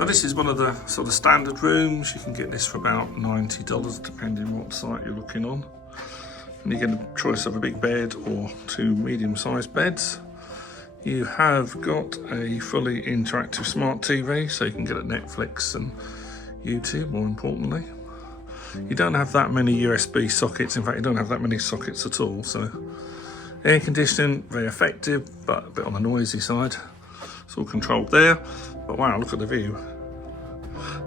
So this is one of the sort of standard rooms. You can get this for about $90 depending what site you're looking on. And you get a choice of a big bed or two medium-sized beds. You have got a fully interactive smart TV, so you can get at Netflix and YouTube, more importantly. You don't have that many USB sockets. In fact, you don't have that many sockets at all. So air conditioning, very effective, but a bit on the noisy side. It's all controlled there. But wow, look at the view.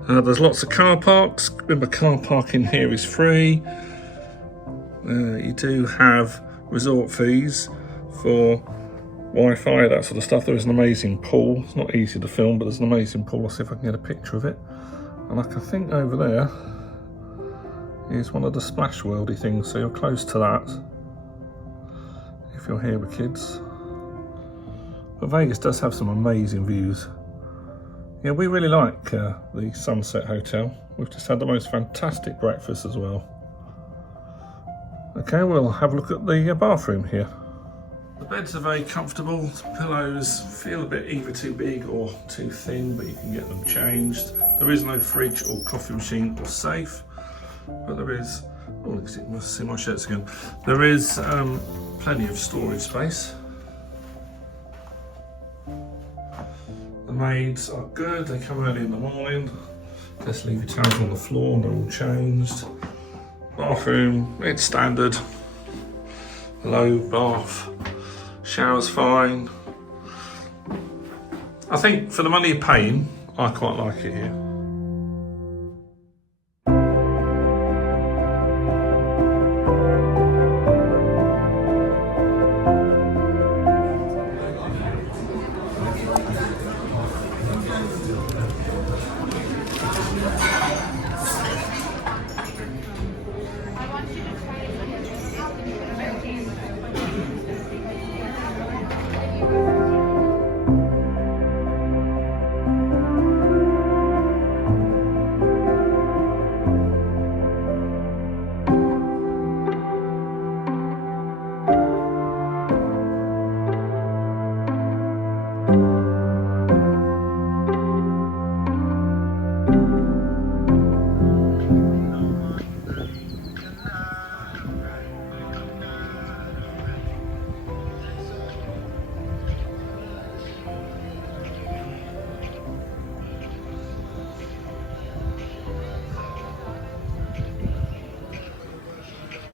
There's lots of car parks. Remember, car parking here is free. You do have resort fees for Wi-Fi, that sort of stuff. There is an amazing pool. It's not easy to film, but there's an amazing pool. I'll see if I can get a picture of it. And I can think over there is one of the splash worldy things, so you're close to that if you're here with kids. But Vegas does have some amazing views. Yeah, we really like the Sunset Hotel. We've just had the most fantastic breakfast as well. Okay, we'll have a look at the bathroom here. The beds are very comfortable. The pillows feel a bit either too big or too thin, but you can get them changed. There is no fridge or coffee machine or safe, but there is, oh, you must see my shirts again. There is plenty of storage space. The maids are good, they come early in the morning. Just leave your towels on the floor and they're all changed. Bathroom, it's standard. Low bath. Shower's fine. I think for the money you're paying, I quite like it here.